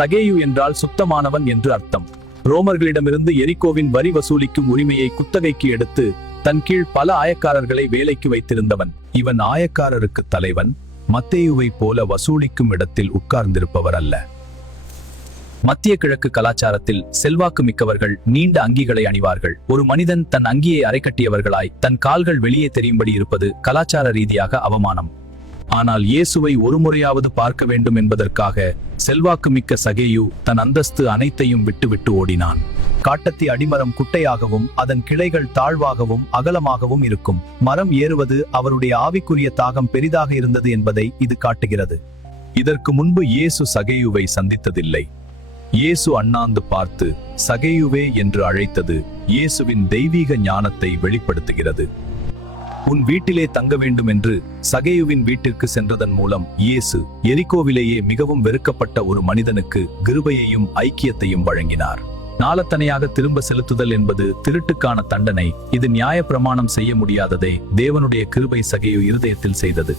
சகேயு என்றால் சுத்தமானவன் என்று அர்த்தம். ரோமர்களிடமிருந்து எரிகோவின் வரி வசூலிக்கும் உரிமையை குத்தகைக்கு எடுத்து தன் கீழ் பல ஆயக்காரர்களை வேலைக்கு வைத்திருந்தவன். இவன் ஆயக்காரருக்கு தலைவன், மத்தேயுவை போல வசூலிக்கும் இடத்தில் உட்கார்ந்திருப்பவர் அல்ல. மத்திய கிழக்கு கலாச்சாரத்தில் செல்வாக்கு மிக்கவர்கள் நீண்ட அங்கிகளை அணிவார்கள். ஒரு மனிதன் தன் அங்கியை அரைக்கட்டியவர்களாய் தன் கால்கள் வெளியே தெரியும்படி இருப்பது கலாச்சார ரீதியாக அவமானம். ஆனால் இயேசுவை ஒரு முறையாவது பார்க்க வேண்டும் என்பதற்காக செல்வாக்கு மிக்க சகேயு தன் அந்தஸ்து அனைத்தையும் விட்டுவிட்டு ஓடினான். காட்டத்தி அடிமரம் குட்டையாகவும் அதன் கிளைகள் தாழ்வாகவும் அகலமாகவும் இருக்கும். மரம் ஏறுவது அவருடைய ஆவிக்குரிய தாகம் பெரிதாக இருந்தது என்பதை இது காட்டுகிறது. இதற்கு முன்பு இயேசு சகேயுவை சந்தித்ததில்லை. இயேசு அண்ணாந்து பார்த்து சகேயுவே என்று அழைத்தது இயேசுவின் தெய்வீக ஞானத்தை வெளிப்படுத்துகிறது. உன் வீட்டிலே தங்க வேண்டும் என்று சகேயுவின் வீட்டிற்கு சென்றதன் மூலம் இயேசு எரிகோவிலேயே மிகவும் வெறுக்கப்பட்ட ஒரு மனிதனுக்கு கிருபையையும் ஐக்கியத்தையும் வழங்கினார். நாளத்தனையாக திரும்ப செலுத்துதல் என்பது திருட்டுக்கான தண்டனை. இது நியாய பிரமாணம் செய்ய முடியாததை தேவனுடைய கிருபை சகேயு இருதயத்தில் செய்தது.